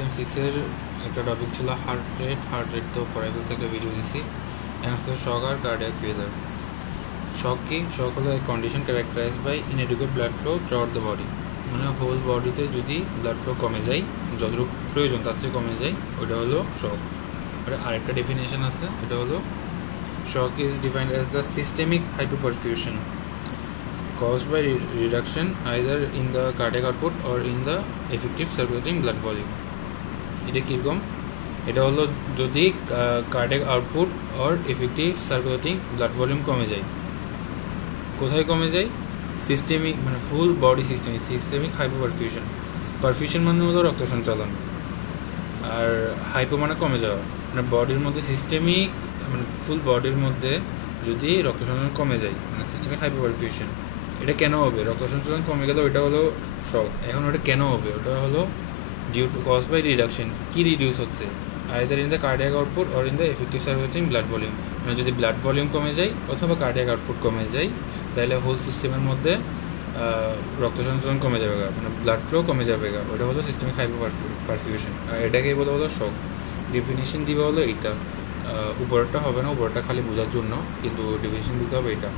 Item 6 এর একটা topic ছিল হার্ট রেট তো পরে ফেলছে, একটা ভিডিও দিছি। অ্যান্সার শক আর কার্ডিয়াক ফেলিয়ার। শক কি? শক হলো এক condition characterize by inadequate blood flow throughout the body, মানে হোল বডিতে যদি ব্লাড ফ্লো কমে যায়, যতটুকু প্রয়োজন তার চেয়ে কমে যায়, ওটা হলো শক। ওটা আরেকটা ডেফিনেশন আছে, এটা হলো shock is defined as the systemic hypoperfusion caused by reduction either in the cardiac output or in the effective circulating blood volume. এটা কীরকম? এটা হলো যদি cardiac output or effective circulating blood volume কমে যায়। কোথায় কমে যায়? সিস্টেমিক, মানে full body systemic hypoperfusion. Perfusion মানে হলো রক্ত সঞ্চালন, আর হাইপো মানে কমে যাওয়া, মানে বডির মধ্যে সিস্টেমিক, মানে ফুল বডির মধ্যে যদি রক্ত সঞ্চালন কমে যায়, মানে সিস্টেমিক হাইপোপারফিউশন। এটা কেন হবে? রক্ত সঞ্চালন কমে গেলে ওইটা হলো শক। এখন ওটা কেন হবে? ওটা হলো due to cause by reduction. কী রিডিউস হচ্ছে? Either in the cardiac output or in the effective circulating blood volume. মানে যদি ব্লাড ভলিউম কমে যায় অথবা কার্ডিয়াক আউটপুট কমে যায়, তাহলে হোল সিস্টেমের মধ্যে রক্ত সঞ্চালন কমে যাবে, মানে ব্লাড ফ্লো কমে যাবে। ওটা হলো সিস্টেমিক হাইপোপারফিউশন, আর এটাকেই বলা হলো শক। ডেফিনিশন দিবে হলো এইটা, উপরেরটা হবে না, উপরেরটা খালি বোঝার জন্য, কিন্তু ডেফিনিশন দিতে হবে এটা।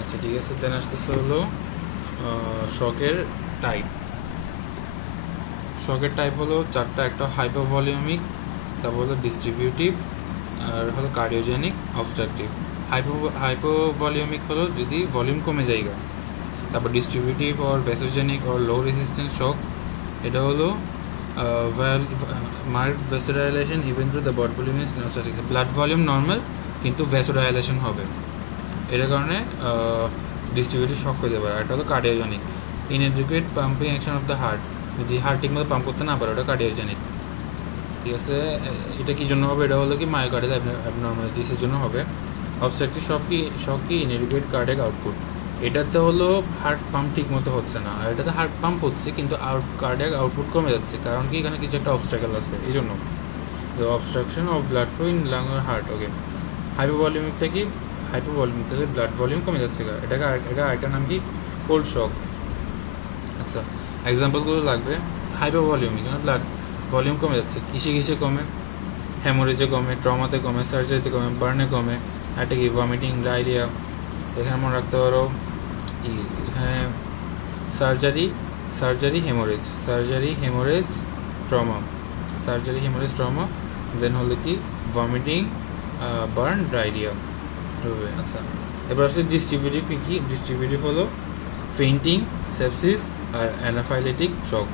আচ্ছা ঠিক আছে, দেন আসতেছে হলো শকের টাইপ। শকের টাইপ হলো চারটা, একটা হাইপোভলিউমিক, তারপর হলো ডিস্ট্রিবিউটিভ, আর হলো কার্ডিওজেনিক, অবস্ট্রাকটিভ। হাইপোভলিউমিক হলো যদি ভলিউম কমে যায়গা। তারপর distributive or vasogenic or low resistance shock, এটা হলো marked vasodilation even through the blood volume is not static. Blood volume normal কিন্তু ভ্যাসোডাইলেশন হবে, এটার কারণে ডিস্ট্রিবিউটিভ শক হতে পারে। এটা হলো cardiogenic. Inadequate pumping action of the heart, যদি হার্ট ঠিক মতো পাম্প করতে না পারে, ওটা কার্ডিওজেনিক। ঠিক আছে, এটা কী জন্য হবে? এটা হলো কি মায়োকার্ডিয়াল অ্যাবনর্মালিটিসের জন্য হবে। অবস্ট্রাকটিভ শক কি? Inadequate cardiac output. এটাতে হলো হার্ট পাম্প ঠিক মতো হচ্ছে না, আর এটাতে হার্ট পাম্প হচ্ছে কিন্তু কার্ডিয়াক আউটপুট কমে যাচ্ছে। কারণ কি? এখানে কিছু একটা অবস্ট্রাকল আছে, এই জন্য obstruction of blood flow in lung আর হার্ট। ওকে, হাইপোভলিউমিকটা কি? হাইপোভলিউমিক, তাহলে ব্লাড ভলিউম কমে যাচ্ছে। এটা আরেকটা নাম কি? কোল্ড শক। আচ্ছা, এক্সাম্পলগুলো লাগবে। হাইপোভলিউমিক মানে ব্লাড ভলিউম কমে যাচ্ছে, কিসে কমে? হ্যামোরেজে কমে, ট্রমাতে কমে, সার্জারিতে কমে, বার্নে কমে। একটা কি? Vomiting, diarrhoea. এখানে মনে রাখতে পারো কি, এখানে সার্জারি হেমোরেজ ট্রমা, দেন হলো কি ভমিটিং, বার্ন, ডায়রিয়া হবে। আচ্ছা, এবার আসলে ডিস্ট্রিবিউটিভ কি? ডিস্ট্রিবিউটিভ হলো ফেইন্টিং, সেপসিস আর অ্যানাফাইলেটিক শক।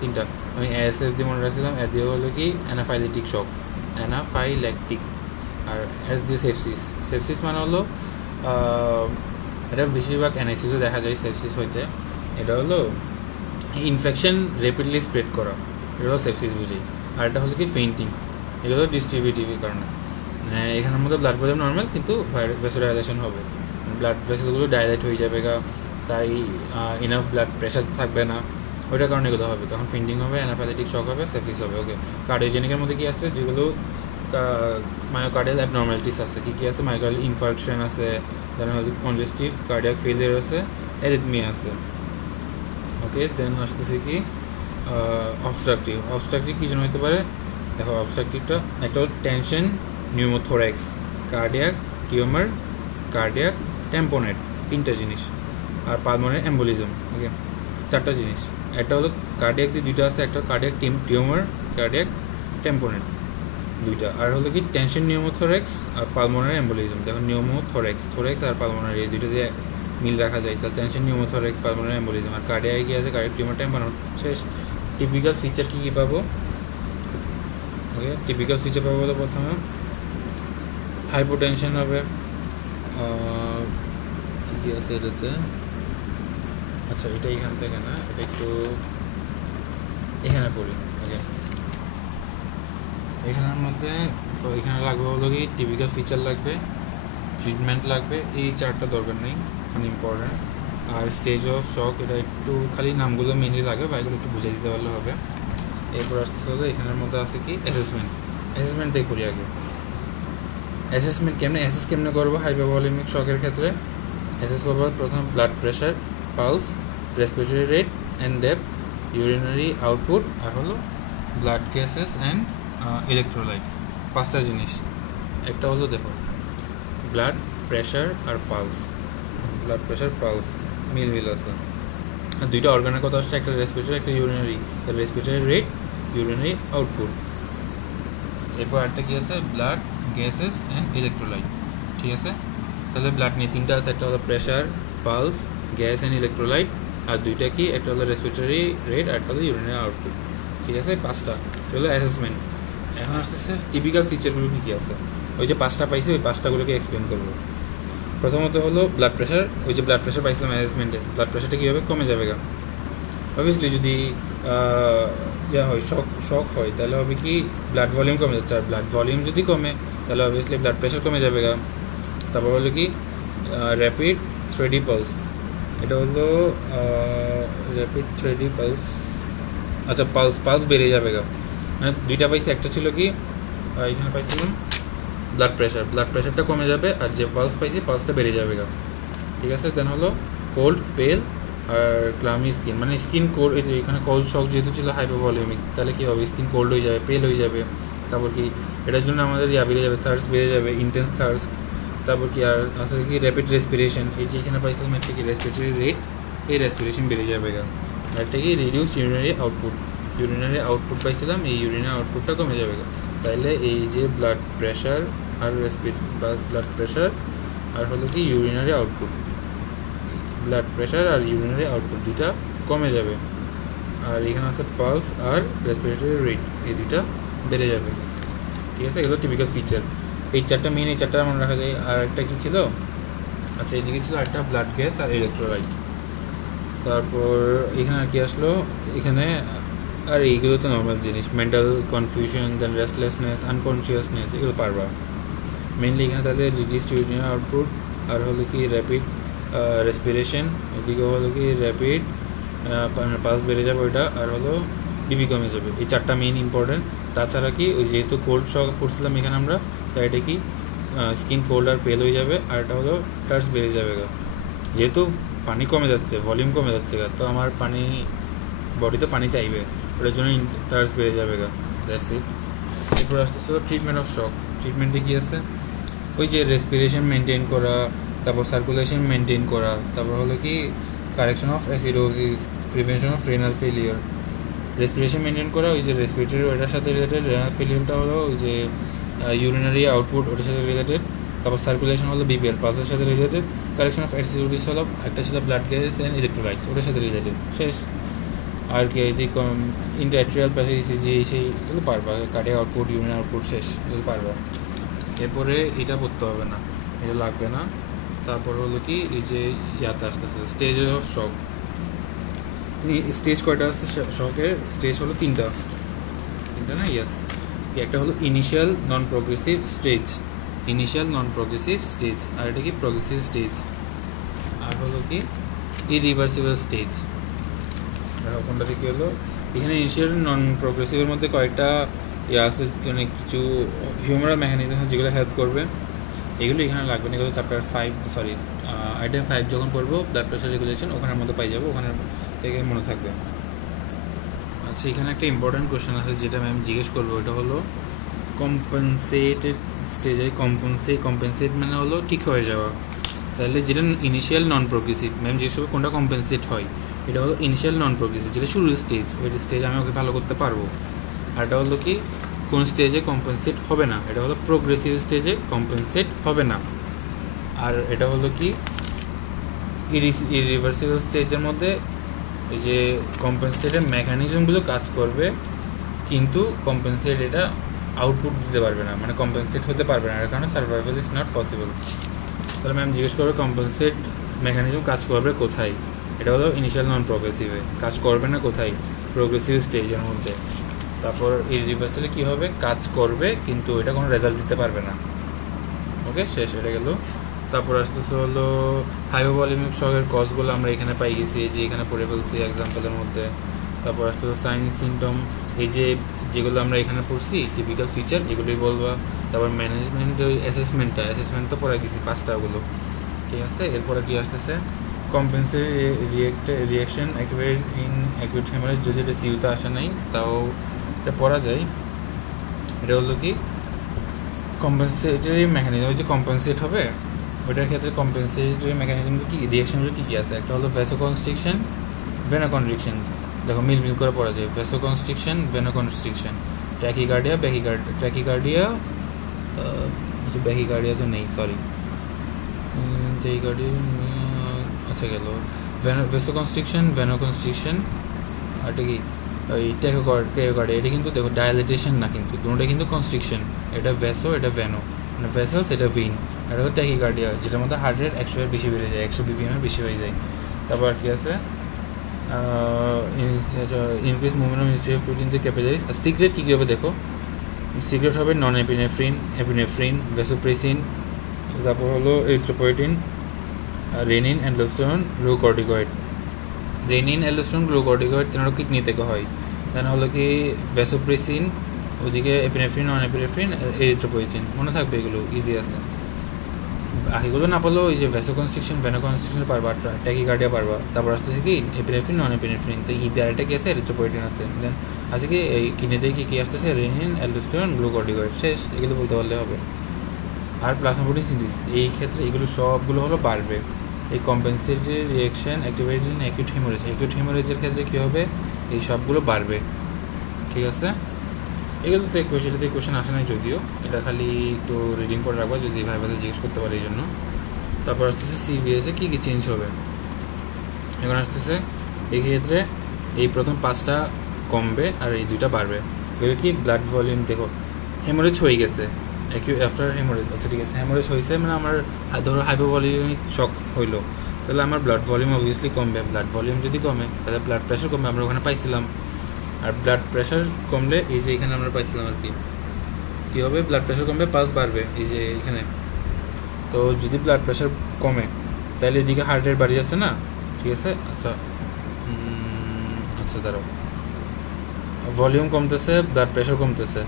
তিনটা আমি এএসএফ দিয়ে মনে রাখছিলাম, এ দিয়ে হলো কি অ্যানাফাইলেটিক শক, অ্যানাফাইল্যাকটিক। আর এস দিয়ে সেপসিস মানে হলো এটা বেশিরভাগ অ্যানাইসিসে দেখা যায় সেপসিস হইতে। এটা হলো ইনফেকশন র্যাপিডলি স্প্রেড করা, এটা হলো সেপসিস বুঝি। আর এটা হলো কি ফেইন্টিং, এটা হলো ডিস্ট্রিবিউটিভের কারণে। এখানের মধ্যে ব্লাড ভলিউম নর্মাল কিন্তু ভ্যাসোডাইলেশন হবে, ব্লাড ভেসেলগুলো ডাইলেট হয়ে যাবে, তাই ইনাফ ব্লাড প্রেশার থাকবে না, ওইটার কারণে এগুলো হবে। তখন ফেইন্টিং হবে, অ্যানাফাইলেটিক শক হবে, সেপসিস হবে। ওকে, কার্ডিওজেনিকের মধ্যে কী আছে? যেগুলো মায়োকার্ডিয়াল অ্যাবনর্মালিটিস আছে। কী আছে? মায়োকার্ডিয়াল ইনফার্কশন আছে, দেন হচ্ছে কনজেস্টিভ কার্ডিয়াক ফেলিয়ার আছে, অ্যারিথমিয়া আছে। ওকে, দেন আসতেছে কি অবস্ট্রাকটিভ কী জন্য হতে পারে? দেখো, অবস্ট্রাকটিভটা একটা হলো tension, pneumothorax, cardiac tumour, cardiac tamponade, তিনটা জিনিস, আর পালমোনারি এম্বোলিজম। ওকে, চারটা জিনিস। একটা হলো কার্ডিয়াক যে দুইটা আছে, একটা কার্ডিয়াক টিউমার, কার্ডিয়াক ট্যাম্পোনেট দুইটা, আর হলো কি টেনশন, নিউমোথোরাক্স আর পালমোনারি এম্বোলিজম। দেখো, থোরাক্স আর পালমোনারি এই দুইটা দিয়ে মিল রাখা যায়, তাহলে টেনশন, নিউমোথোরাক্স, পালমোনারি এম্বোলিজম। আর কার্ডিয়াকে কী আছে? Cardiac tumour, tamponade. শেষ। টিপিক্যাল ফিচার কী পাবো? ওকে, টিপিক্যাল ফিচার পাবো বলো প্রথমে হাইপোটেনশন হবে। কী আছে এটাতে? আচ্ছা, এটা এখান থেকে না, এটা একটু এখানে পড়ি। ওকে, এখানের মধ্যে এখানে লাগবে হলো কি টিপিক্যাল ফিচার লাগবে, ট্রিটমেন্ট লাগবে, এই চারটা দরকার নেই, মানে ইম্পর্টেন্ট। আর স্টেজ অফ শক, এটা একটু খালি নামগুলো মেনলি লাগবে, বাইকগুলো একটু বুঝিয়ে দিতে পারলে হবে। এরপর আসতে হলে এখানের মধ্যে আছে কি অ্যাসেসমেন্ট দিয়ে করি আগে। অ্যাসেসমেন্ট কেমনে করবো? হাইপোভলিউমিক শকের ক্ষেত্রে অ্যাসেস করবো প্রথম blood pressure, pulse, respiratory rate and depth, urinary output, আর হলো ব্লাড গ্যাসেস অ্যান্ড ইলেকট্রোলাইটস। পাঁচটা জিনিস। একটা হলো দেখো ব্লাড প্রেশার আর পালস। ব্লাড প্রেশার পালস মিল আছে। আর দুইটা অর্গানের কথা হচ্ছে, একটা রেসপিরেটরি একটা urinary. Respiratory rate, urinary output. এরপর একটা কী আছে, ব্লাড গ্যাসেস অ্যান্ড ইলেকট্রোলাইট। ঠিক আছে, তাহলে ব্লাড নিয়ে তিনটা আছে, একটা হলো pressure, pulse, gas and electrolyte. আর দুইটা কি, একটা হলো রেসপিরেটরি রেট আর একটা হলো ইউরিনারি আউটপুট। ঠিক আছে, পাঁচটা হলো অ্যাসেসমেন্ট। এখন আসতেছে টিপিক্যাল ফিচারগুলো কী কী আছে। ওই যে পাঁচটা পাইছি, ওই পাঁচটাগুলোকে এক্সপ্লেন করবো। প্রথমত হলো ব্লাড প্রেশার। ওই যে ব্লাড প্রেশার পাইছিলাম ম্যানেজমেন্টে, ব্লাড প্রেশারটা কীভাবে কমে যাবে গা। অবভিয়াসলি যদি হয় শক হয়, তাহলে হবে কি ব্লাড ভলিউম কমে যাচ্ছে। আর ব্লাড ভলিউম যদি কমে, তাহলে অবভিয়াসলি ব্লাড প্রেশার কমে যাবে গা। তারপর হলো কি র্যাপিড থ্রেডি পালস। এটা হলো র্যাপিড থ্রেডি পালস। আচ্ছা, পালস বেড়ে যাবে গা। মানে দুইটা পাইছি, একটা ছিল কি এখানে পাইছিলাম ব্লাড প্রেশারটা কমে যাবে, আর যে পালস পাইছি পালসটা বেড়ে যাবে গা। ঠিক আছে, দেন হলো কোল্ড, পেল আর ক্লামি স্কিন। মানে স্কিন কোল্ড, এখানে কোল্ড শক যেহেতু ছিল হাইপোভলিউমিক, তাহলে কী হবে, স্কিন কোল্ড হয়ে যাবে, পেল হয়ে যাবে। তারপর কি এটার জন্য আমাদের বেড়ে যাবে, থার্স বেড়ে যাবে, ইন্টেন্স থার্স। তারপর কি আর আসলে কি র্যাপিড রেসপিরেশন। এই যে এখানে পাইছিলাম একটা কি রেসপিরেটরি রেট, এই রেসপিরেশন বেড়ে যাবে গা। আর একটা কি রিডিউস ইউরিনারি আউটপুট পাইছিলাম, এই ইউরিনারি আউটপুটটা কমে যাবে গা। তাইলে এই যে ব্লাড প্রেশার আর ব্লাড প্রেশার আর হলো কি ইউরিনারি আউটপুট, ব্লাড প্রেশার আর ইউরিনারি আউটপুট দুইটা কমে যাবে। আর এখানে আছে পালস আর রেসপিরেটরি রেট, এই দুইটা বেড়ে যাবে। ঠিক আছে, এগুলো টিপিক্যাল ফিচার। এই চারটা মেন, এই চারটা মনে রাখা যায়। আর একটা কী ছিল, আচ্ছা এদিকে ছিল একটা ব্লাড গ্যাস আর ইলেকট্রোলাইট। তারপর এখানে আর কি আসলো, এখানে আর এইগুলো তো নর্মাল জিনিস, মেন্টাল কনফিউশন, দেন রেস্টলেসনেস, আনকনসিয়াসনেস, এগুলো পারবা মেনলি এখানে। তাহলে রিডিউসড ইউরিনারি আউটপুট, আর হলো কি র্যাপিড রেসপিরেশন, এদিকে হলো কি র্যাপিড পালস বেড়ে যাবে ওইটা, আর হলো ডিবি কমে যাবে। এই চারটা মেইন ইম্পর্টেন্ট। তাছাড়া কি ওই যেহেতু কোল্ড শক করছিলাম এখানে আমরা, তাই এটা কি স্কিন কোল্ড আর পেল হয়ে যাবে, আর এটা হলো টার্স বেড়ে যাবে গা। যেহেতু পানি কমে যাচ্ছে, ভলিউম কমে যাচ্ছে গা, তো আমার বডিতে পানি চাইবে, ওটার জন্য টার্স বেড়ে যাবে গা। That's it. এরপর আসতেছিল ট্রিটমেন্ট অফ শক। ট্রিটমেন্টে কী আছে, ওই যে রেসপিরেশন মেনটেন করা, তারপর সার্কুলেশন মেনটেন করা, তারপর হলো কি correction of acidosis, prevention of renal failure. Respiration maintain করা, ওই যে রেসপিরেটরি ওটার সাথে রিলেটেড, রেনাল ফেলিয়ারটা হলো ওই যে ইউরিনারি আউটপুট ওটার সাথে রিলেটেড। তারপর সার্কুলেশন হলো বিপিআর পালসের সাথে রিলেটেড। কারেকশন অফ অ্যাসিডোসিস হলো একটা ছিল ব্লাড গ্যাস অ্যান্ড ইলেকট্রোলাইটস, ওটার সাথে রিলেটেড। শেষ। আর কি এই যে ইন্টারঅ্যাট্রিয়াল প্যাসেজ ইসিজি, সেইগুলো পারবা। কার্ডিয়াক আউটপুট, ইউরিনারি আউটপুট, শেষ, এগুলো পারবা। এরপরে এটা পড়তে হবে না, এটা লাগবে না। তারপর হলো কি এই যে ইয়াতে আসতেছে স্টেজ অফ শক। স্টেজ কয়টা আছে শকের? স্টেজ হলো তিনটা না? ইয়াস। একটা হলো ইনিশিয়াল নন প্রোগ্রেসিভ স্টেজ, আর এটা কি প্রোগ্রেসিভ স্টেজ, আর হলো কি ইরিভার্সিবল স্টেজ। কোনটা থেকে হলো, এখানে ইনিশিয়াল নন প্রোগ্রেসিভের মধ্যে কয়েকটা আছে, মানে কিছু হিউমারাল মেকানিজম যেগুলো হেল্প করবে, এগুলো এখানে লাগবে না। এগুলো চ্যাপ্টার 5 আইটেম 5 যখন পড়বো ব্লাড প্রেশার রেগুলেশন, ওখানের মধ্যে পাই যাবো, ওখানে থেকে মনে থাকবে। আচ্ছা, এখানে একটা ইম্পর্টেন্ট কোয়েশ্চেন আছে যেটা ম্যাম জিজ্ঞেস করবো, ওটা হলো কম্পেনসেটেড স্টেজে। কম্পেনসেট মানে হলো ঠিক হয়ে যাওয়া। তাহলে যেটা ইনিশিয়াল নন প্রোগ্রেসিভ, ম্যাম জিজ্ঞেস করবো কোনটা কম্পেনসেট হয়। এটা হলো ইনিশিয়াল নন প্রোগ্রেসিভ, যেটা শুরুর স্টেজ, ওই স্টেজ আমি ওকে ভালো করতে পারবো। আর এটা হলো কি কোন স্টেজে কম্পেনসেট হবে না, এটা হলো প্রোগ্রেসিভ স্টেজে কম্পেনসেট হবে না। আর এটা হলো কি ইরিভার্সিবল স্টেজের মধ্যে এই যে কম্পেনসেটের মেকানিজমগুলো কাজ করবে, কিন্তু কম্পেনসেট এটা আউটপুট দিতে পারবে না, মানে কম্পেনসেট হতে পারবে না, এর কারণে সার্ভাইভাল ইজ নট পসিবল। তাহলে ম্যাম জিজ্ঞেস করবে কম্পেনসেট মেকানিজম কাজ করবে কোথায়, এটা হলো ইনিশিয়াল নন প্রোগ্রেসিভে। কাজ করবে না কোথায়? প্রোগ্রেসিভ স্টেজের মধ্যে। তারপর ইরিভার্সিবলে কী হবে, কাজ করবে কিন্তু এটা কোনো রেজাল্ট দিতে পারবে না। ওকে, শেষ, এটা গেল। তারপর আসতেছে হলো হাইপোভলিউমিক শকের কজগুলো আমরা এখানে পাই গেছি, যে এখানে পড়ে ফেলছি এক্সাম্পলের মধ্যে। তারপর আসতেছে সাইন সিমটম, এই যে যেগুলো আমরা এখানে পড়ছি টিপিক্যাল ফিচার, এগুলোই বলবা। তারপর ম্যানেজমেন্ট, অ্যাসেসমেন্ট তো পড়াই দিছি পাঁচটাগুলো। ঠিক আছে, এরপরে কি আসতেছে কম্পেনসেটরি রিয়াকশন একেবারে ইন অ্যাকিউট হেমারেজ, যদি এটা সিউতে আসে নাই তাও এটা পড়া যায়। এটা হলো কি কম্পেনসেটরি মেকানিজম, ওই যে কম্পেনসেট হবে ওইটার ক্ষেত্রে কম্পেনসেটরি মেকানিজমগুলো কী রিয়াকশনগুলো কী কী আছে। একটা হলো ভ্যাসোকনস্ট্রিকশন, ভেনোকনস্ট্রিকশন, দেখো মিল করে পড়া যায়। ভ্যাসোকনস্ট্রিকশন, ভেনোকনস্ট্রিকশন, ট্যাকিকার্ডিয়া, ট্যাকিকার্ডিয়া, ব্যাকিকার্ডিয়া তো নেই, সরি, ট্যাকিকার্ডিয়া আচ্ছা গেল। ভ্যাসোকনস্ট্রিকশন, ভেনোকনস্ট্রিকশন, আর এটা কি ওই ট্যাকিকার্ডিয়া। এটা কিন্তু দেখো ডায়ালিটেশন না, কিন্তু দুটোটা কিন্তু কনস্ট্রিকশন। এটা ভ্যাসো, এটা ভেনো, মানে ভেসেলস, এটা ভেইন। এটা হলো ট্যাকিকার্ডিয়া, যেটার মধ্যে হার্ট রেট 100 এর বেশি বেড়ে যায়, 100 BPM এর বেশি হয়ে যায়। তারপর আর কি আছে, increase movement of institute protein যে ক্যাপিলারিজ। আর সিক্রেট কী কী হবে দেখো, সিক্রেট হবে নন এপিনেফ্রিন, এপিনেফ্রিন, ভ্যাসোপ্রেসিন, তারপর হলো erythropoietin, renin, aldosterone, glucocorticoid. Renin, aldosterone, glucocorticoid তিনটা কিডনি থেকে হয়। দেন হলো কি ভ্যাসোপ্রেসিন, ওদিকে এপিনেফ্রিন, নন এপিনেফ্রিন, এরিথ্রোপয়েটিন। মনে থাকবে, এগুলো ইজি আছে। বাকিগুলো না পারলেও ওই যে ভ্যাসোকনস্ট্রিকশন, ভেনোকনস্ট্রিকশন পারবা, ট্যাকিকার্ডিয়া পারবা। তারপর আসতেছে কি এপিনেফ্রিন, নন এপিনেফ্রিন, তো ইপিআরটা কি আছে, এরিথ্রোপয়েটিন আছে। দেন আছে কি এই কিডনিতে কি আসতেছে, রেনিন, অ্যালডোস্টেরন, গ্লুকোকর্টিকয়েড। শেষ, এগুলো বলতে পারলে হবে। আর প্লাজমা প্রোটিন সিনথেসিস, এই ক্ষেত্রে এগুলো সবগুলো হলো বাড়বে। এই compensatory reaction activated in acute haemorrhage, acute হেমোরেজের ক্ষেত্রে কী হবে, এই সবগুলো বাড়বে। ঠিক আছে, এগুলো তো এটাতে কোয়েশ্চেন আসে নাই যদিও, এটা খালি একটু রিডিং করে রাখবা যদি ভাই ভাই জিজ্ঞেস করতে পারে এই জন্য। তারপর আসতেছে সিভিএসে কী কী চেঞ্জ হবে। এখন আসতেছে এই ক্ষেত্রে এই প্রথম 5টা কমবে আর এই 2টা বাড়বে। এগুলো কি ব্লাড ভলিউম, দেখো হেমোরেজ হয়ে গেছে আফটার হেমোরেজ, আচ্ছা ঠিক আছে, হেমোরেজ হয়েছে মানে আমার ধরো হাইপোভলিউমিক শক হইলো, তাহলে আমার ব্লাড ভলিউম অবভিয়াসলি কমবে। ব্লাড ভলিউম যদি কমে তাহলে ব্লাড প্রেশার কমবে, আমরা ওখানে পাইছিলাম। আর ব্লাড প্রেশার কমলে এই যে এখানে আমরা পাইছিলাম আর কি কী হবে, ব্লাড প্রেশার কমবে, পালস বাড়বে এই যে এখানে। তো যদি ব্লাড প্রেশার কমে তাহলে এদিকে হার্ট রেট বাড়ি যাচ্ছে না, ঠিক আছে। আচ্ছা আচ্ছা দাঁড়াও, ভলিউম কমতেছে, ব্লাড প্রেশার কমতেছে।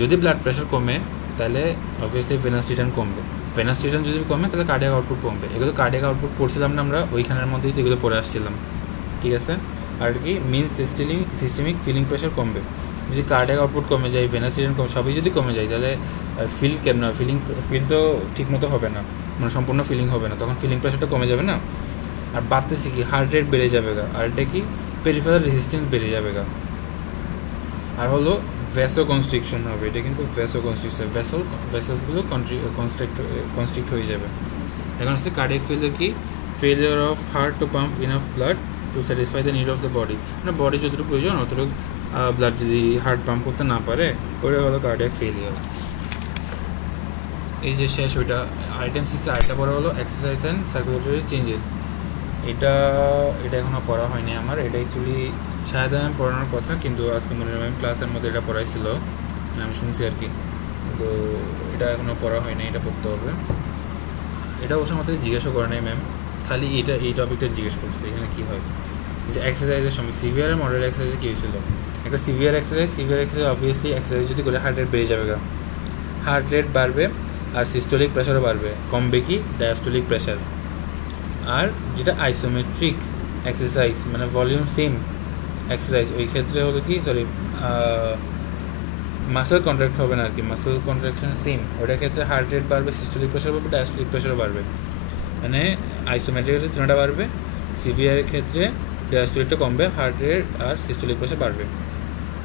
যদি ব্লাড প্রেশার কমে তাহলে অবভিয়াসলি ভেনাস রিটার্ন কমবে। ভেনাস রিটার্ন যদি কমে তাহলে কার্ডিয়াক আউটপুট কমবে। এগুলো কার্ডিয়াক আউটপুট পড়ছিলাম না আমরা, ওইখানের মধ্যেই তো এগুলো পড়ে আসছিলাম, ঠিক আছে। আর কি মিন সিস্টেমিক ফিলিং প্রেশার কমবে। যদি কার্ডিয়াক আউটপুট কমে যায়, ভেনাস রিটার্ন কমে, সবই যদি কমে যায় তাহলে কেমন ফিল তো ঠিকমতো হবে না, মানে সম্পূর্ণ ফিলিং হবে না, তখন ফিলিং প্রেশারটা কমে যাবে না। আর বাড়তেছে কি হার্ট রেট বেড়ে যাবে গা, আর এটা কি পেরিফেরাল রেজিস্ট্যান্স বেড়ে যাবে গা। আর হলো ভ্যাসোকনস্ট্রিকশন হবে, এটা কিন্তু ভ্যাসোকনস্ট্রিকশন, ভেসেলসগুলো কনস্ট্রিক্ট হয়ে যাবে। এখন হচ্ছে কার্ডিয়াক ফেলিয়ার কি, failure of heart to pump enough blood to satisfy the need of the body, মানে বডি যতটুকু প্রয়োজন অতটুকু ব্লাড যদি হার্ট পাম্প করতে না পারে ওটা হলো কার্ডিয়াক ফেলিয়ার। এই যে শেষ ওইটা আইটেম 6 আরেকটা পড়া হলো এক্সারসাইজ অ্যান্ড সার্কুলেটরি চেঞ্জেস। এটা এখনও পড়া হয়নি আমার, এটা অ্যাকচুয়ালি শায়দ আমি পড়ানোর কথা, কিন্তু আজকে মনে হয় ক্লাসের মধ্যে এটা পড়াইছিল, আমি শুনছি আর কি, তো এটা এখনও পড়া হয়নি, এটা পড়তে হবে। এটা অবশ্য আমাদের জিজ্ঞাসা করে নাই ম্যাম, খালি এই টপিকটা জিজ্ঞেস করছে এখানে কী হয়। যে এক্সারসাইজের সময় সিভিয়ার আর মডারেট এক্সারসাইজে কী হয়েছিল, একটা সিভিয়ার এক্সারসাইজ অবভিয়াসলি এক্সারসাইজ যদি করে হার্ট রেট বেড়ে যাবে, হার্ট রেট বাড়বে আর সিস্টোলিক প্রেশারও বাড়বে। কমবে কি ডায়াস্টোলিক প্রেশার। আর যেটা আইসোমেট্রিক এক্সারসাইজ মানে ভলিউম সেম এক্সারসাইজ, ওই ক্ষেত্রে হলো কি সরি মাসেল কন্ট্রাক্ট হবে না আর কি, মাসেল কন্ট্রাকশন সেম, ওটার ক্ষেত্রে হার্ট রেট বাড়বে, সিস্টোলিক প্রেশার বাড়বে, ডায়াস্টোলিক প্রেশারও বাড়বে। মানে আইসোমেট্রিক ক্ষেত্রে 3টা বাড়বে, সিভিয়ারের ক্ষেত্রে ডায়াস্টোলিকটা কমবে, হার্ট রেট আর সিস্টোলিক প্রেশার বাড়বে।